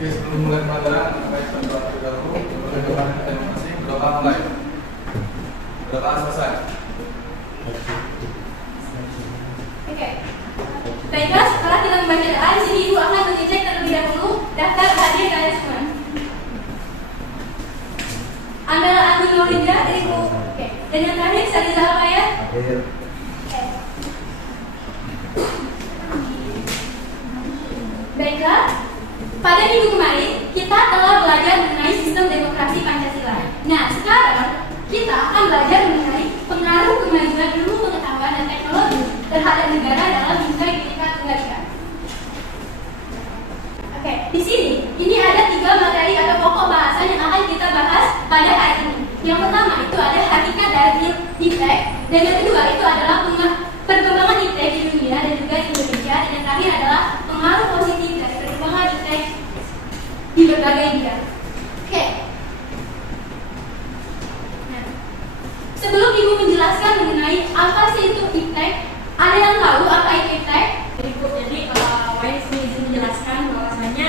Oke, sebelum mulai pelajaran, baik berdoa terlebih dahulu. Berdoa terima kasih. Berdoa mulai. Berdoa selesai. Oke. Baiklah, setelah kita membaca doa, di sini Ibu akan mengecek terlebih dahulu daftar hadiah kalian semua. Ambil Nurija dari Ibu. Oke. Dan yang terakhir Sadiza Alfaya. Oke. Baiklah, pada minggu kemarin kita telah belajar mengenai sistem demokrasi Pancasila. Nah, sekarang kita akan belajar mengenai pengaruh kemajuan ilmu pengetahuan dan teknologi terhadap negara dalam mencapai Bhinneka Tunggal Ika. Oke, di sini ini ada 3 materi atau pokok bahasan yang akan kita bahas pada hari ini. Yang pertama itu ada hakikat dari iptek, dan yang kedua itu adalah perkembangan iptek di dunia dan juga di Indonesia, dan yang terakhir adalah pengaruh positif dari perkembangan iptek di berbagai bidang. Oke. Nah, sebelum Ibu menjelaskan mengenai apa sih itu iptek, ada yang tahu apa itu iptek? Jadi Wai izin menjelaskan bahwasanya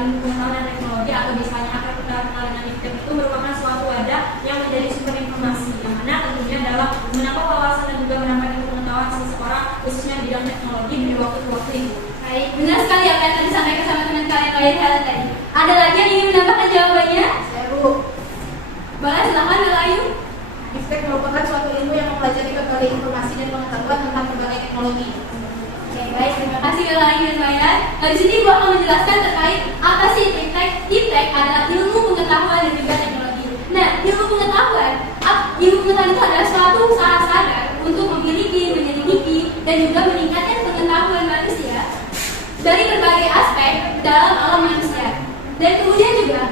ilmu pengetahuan dan teknologi atau misalnya apa yang kita kenal dengan iptek itu merupakan suatu wadah yang menjadi sumber informasi yang mana tentunya dalam menambah wawasan dan juga menambah ilmu pengetahuan seseorang khususnya di bidang teknologi di waktu-waktu itu. Baik, benar sekali apa yang tadi disampaikan sama teman kalian lain tadi. Ada lagi yang ingin menambahkan jawabannya? Saya Bu. Boleh, silakan Melayu. Iptek merupakan suatu ilmu yang mempelajari berbagai informasi dan pengetahuan tentang berbagai teknologi. Oke, baik, terima kasih Melayu dan Maya. Nah, di sini Ibu akan menjelaskan terkait apa sih iptek. Iptek adalah ilmu pengetahuan dan juga teknologi. Nah, ilmu pengetahuan itu adalah suatu usaha sadar untuk memiliki, menyelidiki, dan juga meningkatkan pengetahuan manusia dari berbagai aspek dalam alam manusia. Dan kemudian juga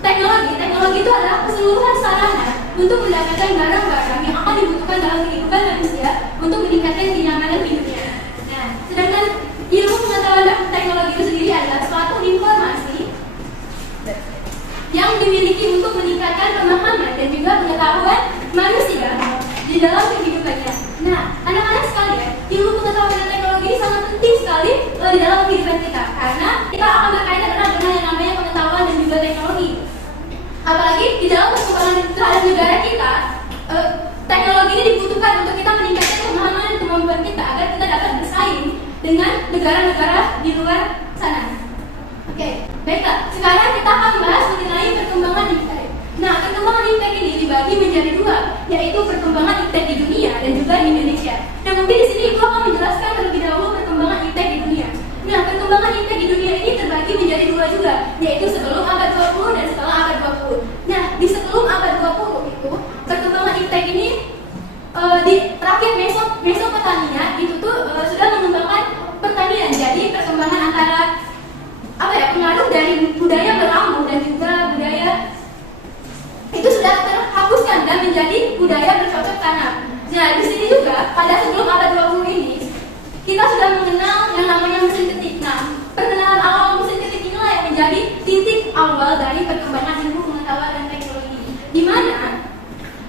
teknologi itu adalah keseluruhan sarana untuk mendapatkan barang-barang yang akan dibutuhkan dalam kehidupan manusia untuk meningkatkan kenyamanan hidupnya. Nah, sedangkan ilmu pengetahuan dan teknologi itu sendiri adalah suatu informasi yang dimiliki untuk meningkatkan pemahaman dan juga pengetahuan manusia di dalam kehidupannya. Nah, anak-anak sekalian, ilmu pengetahuan dan teknologi sangat penting sekali di dalam kehidupan kita, karena kita akan berkaitan erat dengan yang namanya pengetahuan dan juga teknologi. Apalagi di dalam perkembangan terhadap negara kita, teknologi ini dibutuhkan untuk kita meningkatkan pemahaman dan kemampuan kita agar kita dapat bersaing dengan negara-negara di luar sana. Oke, baiklah. Sekarang kita akan bahas mengenai perkembangan iptek. Nah, perkembangan iptek ini dibagi menjadi 2, yaitu perkembangan iptek di dunia dan juga di Indonesia. Nah, mungkin di sini Ibu akan menjelaskan terlebih dahulu perkembangan iptek di dunia. Nah, perkembangan iptek di dunia ini terbagi menjadi 2 juga, yaitu sebelum abad 20 dan setelah abad 20. Nah, di sebelum abad 20 itu, perkembangan iptek ini di rakit Mesopotamia itu tuh sudah mengembangkan pertanian. Jadi perkembangan antara pengaruh dari budaya beramu dan juga budaya itu sudah terhapuskan dan menjadi budaya bercocok tanam. Nah, di sini juga pada sebelum abad 20 ini kita sudah mengenal yang namanya mesin ketik. Nah, perkenalan awal mesin ketik inilah yang menjadi titik awal dari perkembangan ilmu pengetahuan dan teknologi, di mana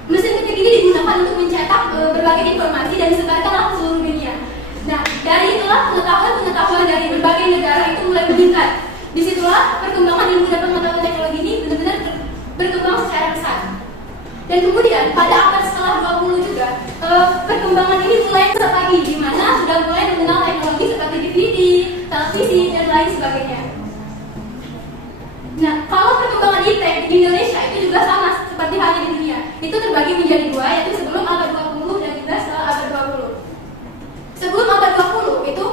mesin ketik ini digunakan untuk mencetak berbagai informasi dan disebarkanlah ke seluruh dunia. Nah, dari itulah pengetahuan dari berbagai negara itu mulai meningkat. Disitulah perkembangan ilmu dan pengetahuan teknologi ini benar-benar berkembang secara besar. Dan kemudian pada abad setelah 20 juga perkembangan ini mulai pesat lagi, di mana sudah mulai mengenal teknologi seperti DVD, televisi, dan lain sebagainya. Nah, kalau perkembangan iptek di Indonesia itu juga sama seperti halnya di dunia. Itu terbagi menjadi 2, yaitu sebelum abad 20 dan juga setelah abad 20. Sebelum abad 20 itu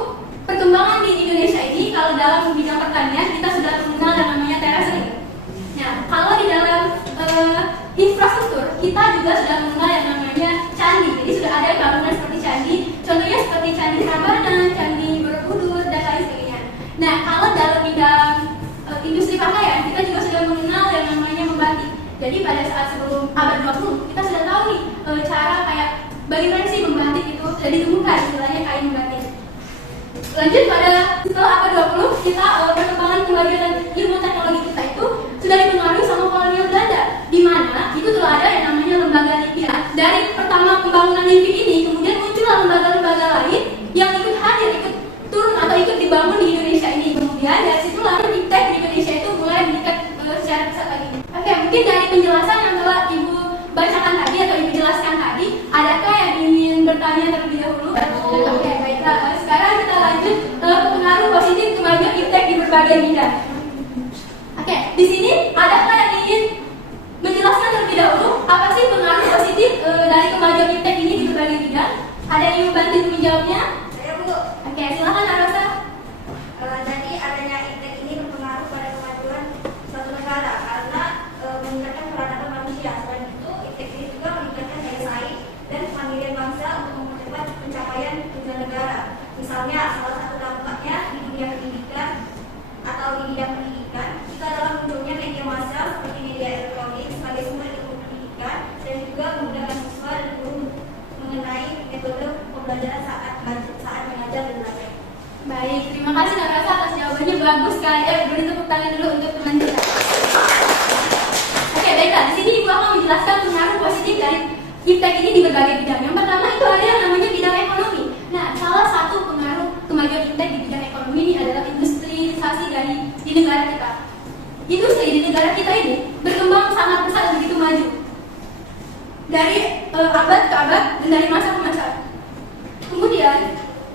perkembangan di Indonesia ini, kalau dalam bidang pertanian kita sudah mengenal yang namanya terasering. Nah, kalau di dalam infrastruktur kita juga sudah mengenal yang namanya candi. Jadi sudah ada bangunan seperti candi, contohnya seperti Candi Prambanan, Candi Borobudur, dan lain sebagainya. Nah, kalau dalam bidang industri pakaian kita juga sudah mengenal yang namanya membatik. Jadi pada saat sebelum abad 20 kita sudah tahu nih cara kayak bagaimana sih membatik itu sudah ditemukan istilahnya kain membatik. Lanjut pada setelah abad 20 kita perkembangan kemajuan ilmu teknologi kita itu sudah dipengaruhi sama kolonial Belanda, di mana itu telah ada yang namanya lembaga LIPI. Dari pertama pembangunan LIPI ini kemudian muncullah lembaga-lembaga lain yang ikut hadir, ikut turun atau ikut dibangun di Indonesia ini. Kemudian dari situlah iptek di Indonesia itu iptek di berbagai bidang. Oke, di sini adakah yang ingin menjelaskan terlebih dahulu apa sih pengaruh positif dari kemajuan iptek ini di berbagai bidang? Ada yang ingin membantu menjawabnya? Saya Bu. Oke, silakan Arosa. Jadi adanya iptek ini berpengaruh pada kemajuan suatu negara karena meningkatkan peradaban manusia. Selain itu, iptek ini juga meningkatkan daya saing dan kemandirian bangsa untuk mempercepat pencapaian tujuan negara. Misalnya, salah satu dampaknya di dunia pendidikan atau di bidang pendidikan itu adalah munculnya media massa seperti media elektronik sebagai sumber ilmu pendidikan dan juga memudahkan siswa dan guru mengenai metode pembelajaran saat mengajar dan belajar. Baik, terima kasih Kak Rasa atas jawabannya bagus sekali. Beri tepuk tangan dulu untuk teman kita. Oke, baiklah. Di sini Ibu akan menjelaskan pengaruh positif dari iptek ini di berbagai bidang. Yang pertama itu ada yang namanya bidang ekonomi. Nah, salah satu pengaruh kemajuan iptek di bidang ekonomi ini adalah industrialisasi di negara kita. Industri di negara kita ini berkembang sangat pesat dan begitu maju. Dari abad ke abad dan dari masa ke masa. Kemudian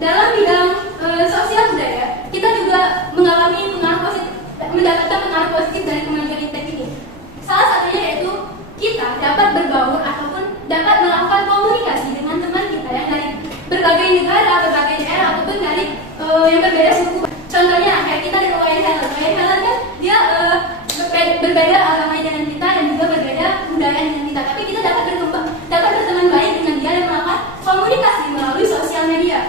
dalam bidang sosial budaya, kita juga mengalami mendapatkan pengaruh positif dari kemajuan iptek ini. Salah satunya yaitu kita dapat berbaur ataupun dapat melakukan komunikasi dengan teman kita yang dari berbagai negara, berbagai daerah ataupun dari yang berbeda suku. Contohnya kayak kita dari YSL kan dia berbeda agamanya dengan kita dan juga berbeda budaya dengan kita. Tapi kita dapat berteman baik dengan dia dan melakukan komunikasi melalui sosial media.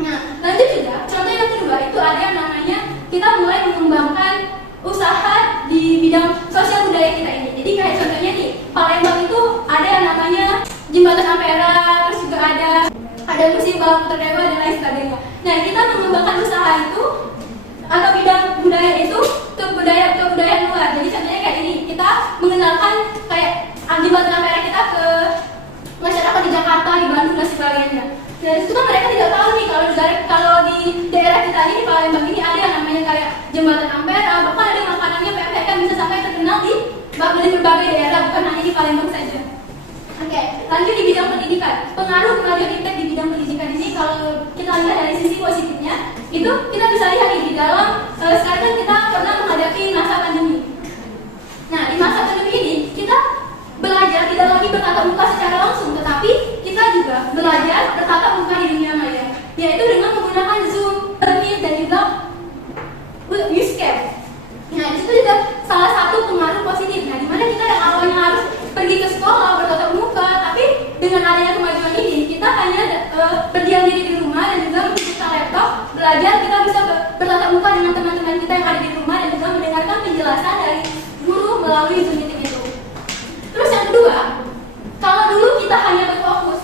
Nah, lanjut juga, contoh yang kedua itu ada yang namanya kita mulai mengembangkan usaha di bidang sosial budaya kita ini. Jadi kayak contohnya nih, Palembang itu ada yang namanya Jembatan Ampera, terus juga ada musim balap terdewa dan lain sebagainya. Nah, kita mengembangkan usaha itu atau bidang budaya itu ke budayaan luar. Jadi contohnya kayak ini, kita mengenalkan kayak Jembatan Ampera kita ke masyarakat di Jakarta, di Bandung dan sebagainya. Dan itu kan mereka tidak tahu nih kalau di daerah kita ini Palembang ini ada yang namanya kayak Jembatan Ampera, bahkan ada makanannya pempek kan bisa sampai terkenal di berbagai daerah, bukan hanya di Palembang saja. Oke, lanjut di bidang pendidikan. Pengaruh kemajuan iptek di bidang pendidikan ini kalau kita lihat dari sisi positifnya, itu kita bisa lihat nih di dalam sekarang kan kita pernah menghadapi masa pandemi. Nah, di masa pandemi ini kita belajar tidak lagi bertatap muka secara langsung, tetapi kita juga belajar bertatap muka di dunia maya, yaitu dengan menggunakan Zoom, Meet dan juga Uscam. Nah, itu juga salah satu pengaruh positif. Nah, dimana kita yang awalnya harus pergi ke sekolah bertatap muka, tapi dengan adanya kemajuan ini kita hanya berdiam diri di rumah dan juga menggunakan laptop belajar. Kita bisa bertatap muka dengan teman-teman kita yang ada di rumah dan juga mendengarkan penjelasan dari guru melalui Zoom meeting itu. Terus yang kedua, kalau dulu kita hanya berfokus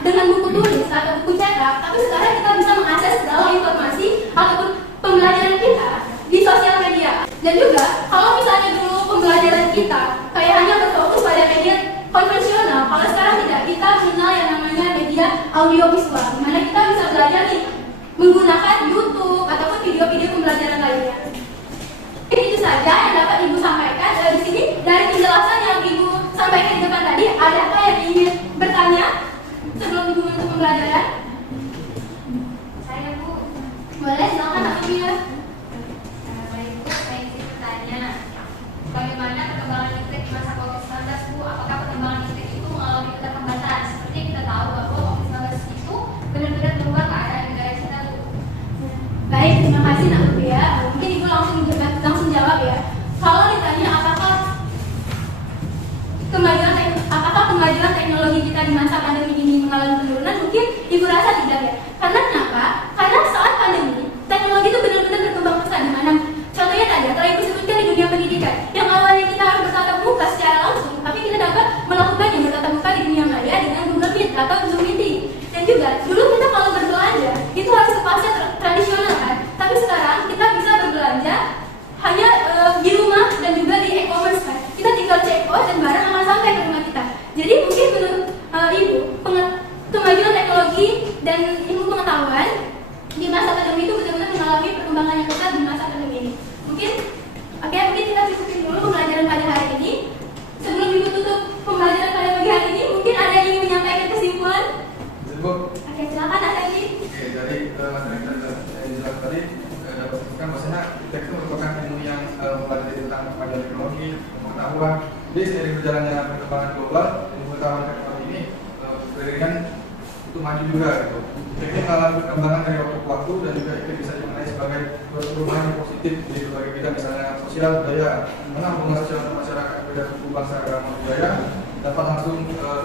dengan buku tulis atau buku cetak, tapi sekarang kita bisa mengakses segala informasi ataupun pembelajaran kita di sosial media. Dan juga kalau misalnya dulu pembelajaran kita kayak hanya berfokus pada media konvensional, kalau sekarang tidak, kita mengenal yang namanya media audiovisual, di mana kita bisa belajar nih menggunakan YouTube ataupun video-video pembelajaran lainnya. Itu saja yang dapat Ibu sampaikan di sini. Dari penjelasan yang Ibu sampaikan di depan tadi, adakah yang ingin bertanya sebelum Ibu menutup pembelajaran? Saya Bu. Boleh, silakan Ibu ya. Baik Bu, saya ingin bertanya, bagaimana perkembangan iptek di masa COVID-19 Bu? Apakah perkembangan iptek itu mengalami keterlambatan? Seperti kita tahu bahwa COVID-19 itu benar-benar berubah keadaan negara kita Bu. Baik, terima kasih Nak Ibu ya. Mungkin Ibu langsung jawab ya. Kalau ditanya apakah kemajuan teknologi kita di masa pandemi ini mengalami penurunan, mungkin Ibu rasa tidak ya. Karena kenapa? Karena saat pandemi teknologi itu benar-benar berkembang pesat, di mana contohnya tadi telah Ibu sebutkan di dunia pendidikan, yang awalnya kita harus bertatap muka secara langsung, tapi kita dapat melakukannya bertatap muka di dunia maya dengan Google Meet atau Zoom meeting. Dan juga dulu kita kalau berbelanja itu harus ke pasar tradisional kan, tapi sekarang kita bisa berbelanja hanya di rumah dan juga di e-commerce kan. Kita tinggal check out dan barang akan sampai ke rumah kita. Jadi mungkin menurut Ibu, bahwa jadi seiring berjalannya perkembangan global, ilmu pengetahuan teknologi ini beriringan itu maju juga gitu. Jadi mengalami perkembangan dari waktu ke waktu dan juga itu bisa dimaknai sebagai perubahan yang positif di bagi kita, misalnya sosial budaya, karena hubungan sosial masyarakat beda suku bangsa agama budaya dapat langsung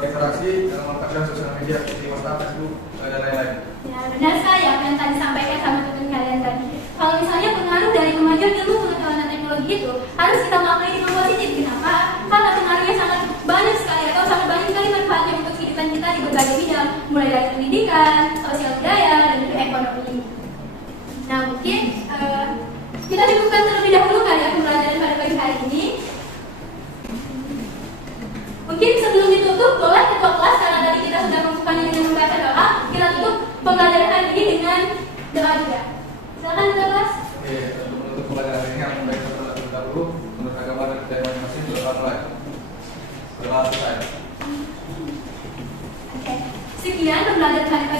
interaksi dalam memanfaatkan sosial media seperti WhatsApp, Facebook dan lain-lain. Ya, benar sekali apa yang tadi disampaikan sama teman kalian tadi. Kalau misalnya pengaruh dari kemajuan ilmu pengetahuan dan teknologi itu harus kita maknai dengan positif. Kenapa? Karena pengaruhnya sangat banyak sekali atau sangat banyak sekali manfaatnya untuk kehidupan kita di berbagai bidang, mulai dari pendidikan, sosial budaya, dan juga ekonomi. Nah, mungkin kita cukupkan terlebih dahulu kali ya pembelajaran pada pagi hari ini. Mungkin sebelum ditutup, boleh ketua kelas karena tadi kita sudah membukanya dengan membaca doa, kita tutup pembelajaran hari ini dengan doa juga. Silakan ketua kelas. Oke, untuk menutup pembelajaran ini yang baik terlebih dahulu menurut agama dan budaya masing-masing berdoa mulai. Berdoa selesai. Oke. Sekian pembelajaran hari